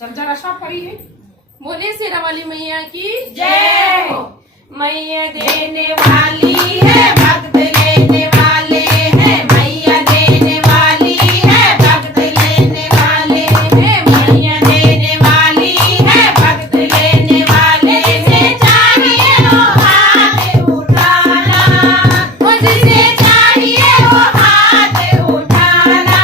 चल जरा सब पड़ी है। बोले शेरा वाली मैया की जय हो। मैया देने वाली है भक्त लेने वाले हैं, मैया देने वाली है भक्त लेने वाले हैं, मैया देने वाली है भक्त लेने वाले से चाहिए वो हाथ उठाना, मुझसे चाहिए वो हाथ उठाना,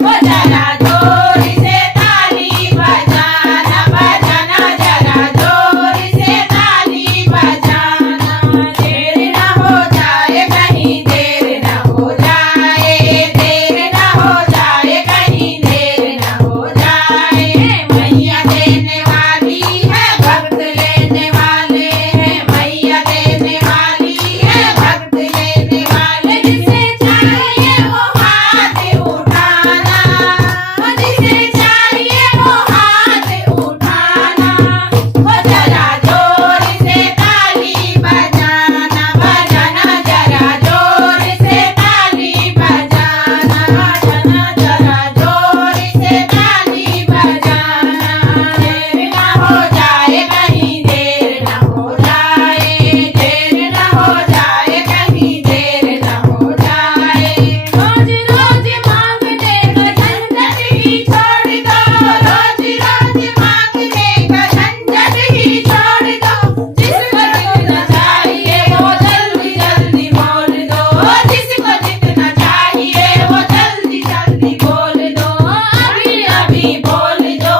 वो जरा जोर से ताली बजाना, बजाना जरा जोर से ताली बजाना, देर न हो जाए कहीं देर न हो जाए, देर न हो जाए कहीं देर न हो जाए, मैया देने वाली है भक्त लेने वाले हैं, मैया देने वाली है भक्त लेने वाले, जिसे चाहिए वो हाथ उठाना, जिसे चाहिए वो हाथ उठाना, वो जरा जोर से ताली बजाना, बजाना जरा जोर से ताली बजाना, बजाना जरा जोर से ताली बजाना, देर न हो जाए कहीं देर न हो जाए, देर न हो जाए कहीं देर न हो जाए, रोज रोज मांगने का झंझट ही छोड़ दो, रोज रोज मांगने का झंझट ही छोड़ दो, जिसको जितना चाहिए वो जल्दी जल्दी बोल दो, जिसको जितना चाहिए वो जल्दी जल्दी बोल दो, अभी अभी बोल दो।